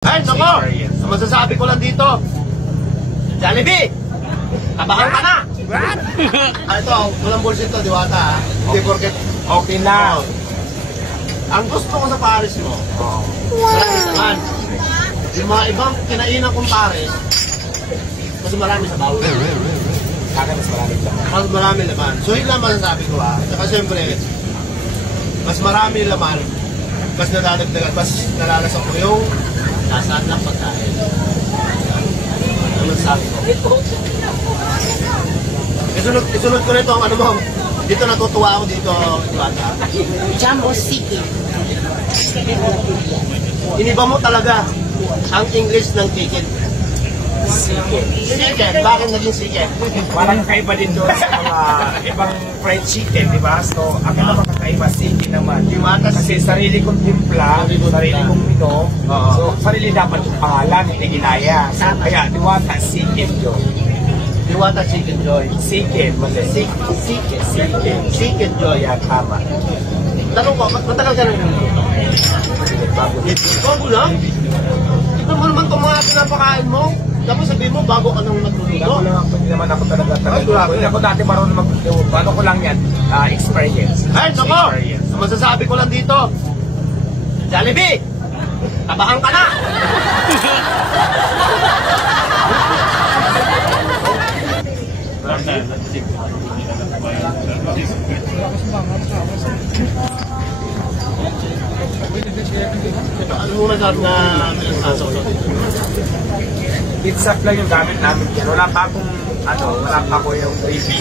Ay, nako! Ang masasabi ko lang dito, Jollibee! Tabakan ka na! Ito, walang bullshit to, Diwata. Hindi porket okay na. Ang gusto ko sa Paris mo, naman, yung mga ibang kinainan kong Paris, mas marami sa bawal. Kaka mas marami laman. Mas marami laman. So yun lang masasabi ko ha. Saka siyempre, mas marami laman, mas nadadagdagan, mas nalalasak ko yung nasaan lang pagkain. Ano masasabi ko? Isunod ko nito ang ano mo. Dito natutuwa ako dito, Diwata. Jumbo Siki. Iniba mo talaga ang English ng chicken. Chicken? Bakit naging chicken? Parang kakaiba din doon sa mga ibang fried chicken, di ba? So, ang naman kakaiba, chicken naman. Kasi sarili kong timpla, sarili kong mino, so sarili dapat yung pangalan, hindi ginaya. So, kaya, Diwata, chicken joy. Diwata Chicken Joy. Chicken, mali. Chicken Joy. Yan, tama. Tanong ko, matagal ka na niluluto? Bago lang? Ito mo naman itong mga pinapakain mo. Tapos sabihin mo, bago ka nang nagluluto. Bago lang ako, hindi naman ako talaga. Hindi ako dati marunong magluluto. Ano ko lang yan? Experience. Ay, nako! Ang masasabi ko lang dito, Jollibee! Tabakan ka na! Ano mo masasabi na pinagsasaw ko? Pizza lang yung gamit namin yan. Wala pa ako yung gravy.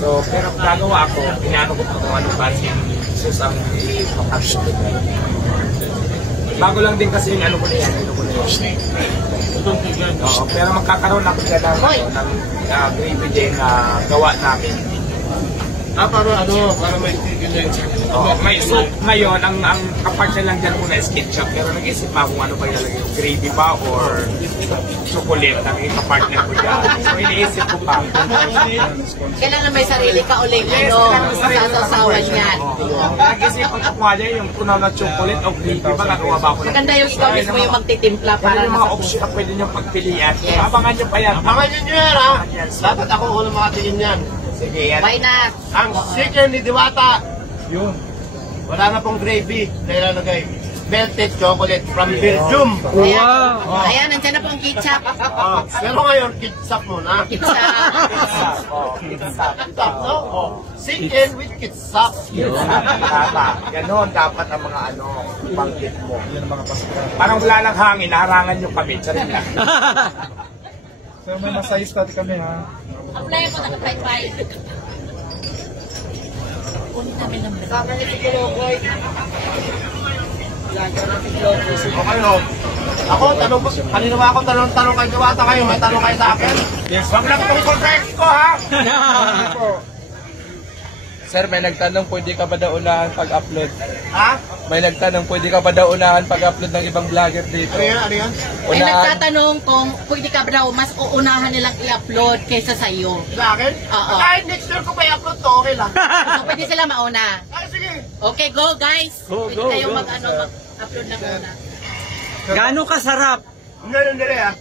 So, pero gagawa ako, inaano ko kung ano ba sus ang i-action. Bago lang din kasi yung ano ko na yan. Oo, pero magkakaroon ako dyan ng gravy din na gawa namin. Para may chicken din. May soup ngayon, ang kapartner lang dyan muna is ketchup. Pero nag-isip pa kung ano ba ilalagay yung gravy ba or chocolate ang ikapartner ko dyan. So iniisip ko pa. Kailangan may sarili ka ulit, sasasawan yan. Nag-isipan ko nga dyan yung tunaw na chocolate o gravy ba gagawa ba ako? Maganda yung stories mo yung magtitimpla para yung mga option na pwede niyong pagpilian. Yes. Abangan niyo pa yan. Abangan nyo yan ha! Dapat ako unang makatingin yan. Sige yan. Why not? Ang chicken ni Diwata, yun. Wala na pong gravy na ilalagay. Melted chocolate from Belgium. Ayan, ayan, nandiyan na po ang ketchup. Pero ngayon, ketchup muna. Ketchup. Ketchup, no? Chicken with ketchup. Tama. Ganon dapat ang mga banggit mo. Parang wala lang hangin, naharangan yung kami. Charin lang. So may masayos natin kami ha. Apply po, naka-fly-fly. Kunin namin ng bread. Sama niyo si Kulokoy. Okay, no? Ako, tanong ko, kanina ba ako tanong kay Diwata kayo? May tanong kayo sa akin? Yes. Wag lang tungkol sa ex ko, ha? Sir, may nagtanong pwede ka ba daw unahan pag-upload? Ha? May nagtanong pwede ka ba daw unahan pag-upload ng ibang vlogger dito? Ano yan? Ano yan? May nagtatanong kung pwede ka ba daw mas uunahan nilang i-upload kaysa sa iyo. Sa akin? Oo. Kahit next year ko pa i-upload to, okay lang. So, pwede sila mauna. Ay, sige. Okay, go guys. Go, Pwede go, kayong go. mag-upload na muna. Gaano kasarap? Ngayon dire ah.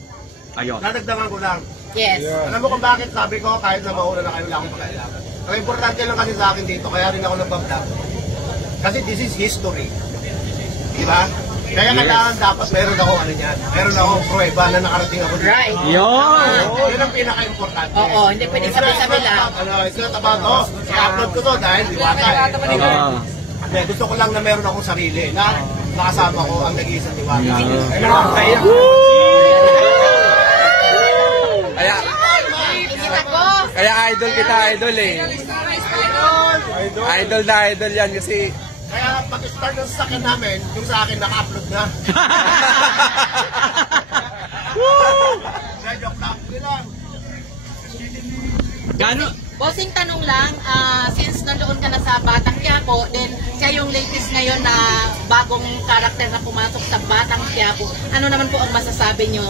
Ayun. Nadagdagan ko lang. Yes. Alam mo kung bakit sabi ko kahit na mauna na kayo wala akong pakailangan. Ang importante lang kasi sa akin dito, kaya rin ako nagbablog. Kasi this is history. Diba? Kaya kailangan dapat meron ako meron akong pruweba na nakarating ako dito. Right. Yun ang pinaka-importante. Oo, hindi pwede sabi-sabi lang. It's not about, i-upload ko to dahil Diwata eh. Gusto ko lang na meron akong sarili na nakasama ko ang nag-iisang Diwata. Kaya idol kita, idol eh. Idol na idol yan kasi Kaya pag-start ng sasakyan namin, yung sa akin naka-upload na. Joke lang. Yun lang. gaano Bossing, tanong lang, since nandoon ka na sa Batang Quiapo, then siya yung latest ngayon na bagong karakter na pumasok sa Batang Quiapo, ano naman po ang masasabi nyo?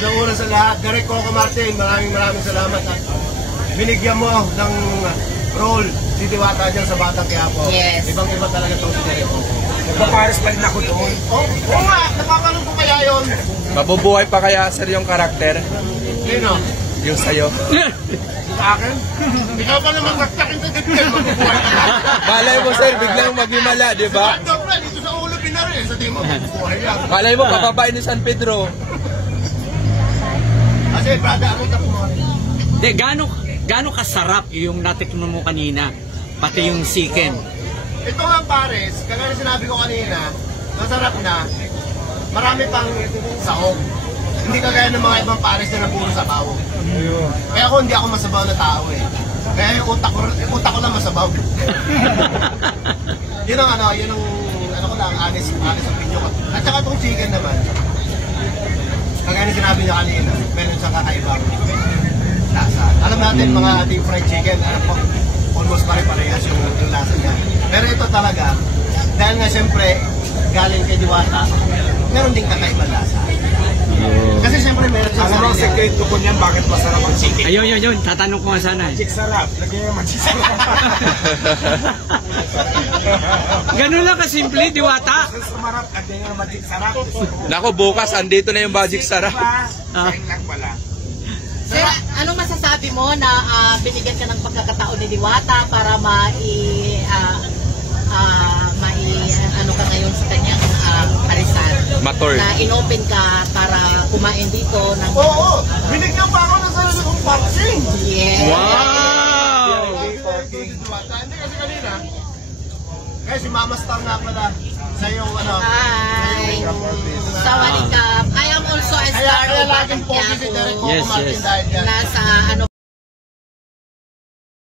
Unang-una sa lahat, Derek Coco Martin, maraming salamat at binigyan mo ng role si Diwata dyan sa Batang Quiapo. Yes. Ibang-iba talaga itong si Derek Coco. Nagpapares pa rin ako doon. Oo nga, nakakalong ko kaya yun. Mabubuhay pa kaya sir yung karakter? Sino? Yung sa'yo? Sa akin? Ikaw pa naman nagsakin sa dibdib, mabubuhay ka na. Malay mo sir, biglang maghimala, di ba? Doktor, dito sa ulo pinarin, sa di mo, mabubuhay yan. Malay mo, papabain ni San Pedro. Kasi, brada, ano ka po? De, gaano kasarap yung natikman mo kanina? Pati yung chicken. Ito nga pares, kagaya na sinabi ko kanina, masarap na, marami pang sahog. Hindi kagaya ng mga ibang pares na puro sabaw. Kaya ako hindi ako masabaw na tao eh. Kaya yung utak ko lang masabaw. Yun ang ano ko lang, honest opinion ko. At saka itong chicken naman, kagaya na sinabi niya kanina, meron siyang kakaibang lasa. Alam natin mga ating fried chicken, almost pare-parehas yung lasa niya. Pero ito talaga, dahil nga siyempre, galing kay Diwata, meron ding kakaibang lasa. Kasi siyempre meron siyang Alam mo ang sekreto ko niyan, bakit masarap ang chicken? Ayun, tatanong ko nga sana. Magic sarap. Lagyan yung magic sarap. Ganun lang kasimple, Diwata. Sumarap, lagyan yung magic sarap. Nako, bukas andito na yung Magic Sarap. Sayang lang pala. Sir, anong masasabi mo na binigyan ka ng pagkakataon ni Diwata para ano ka ngayon sa kanyang parisan? Mator. Na inopen ka para kumain dito ng... Oo! Binigyan pa ako ng sarili kong boxing! Yes. Wow! Hindi kasi kanina, kaya si Mama Star nga pala, sa iyong Hi! Sawadee ka. I am also a star Kaya of laging pogi si Derek Quiapo. Coco Yes, Martin yes. dahil dyan. Nasa ano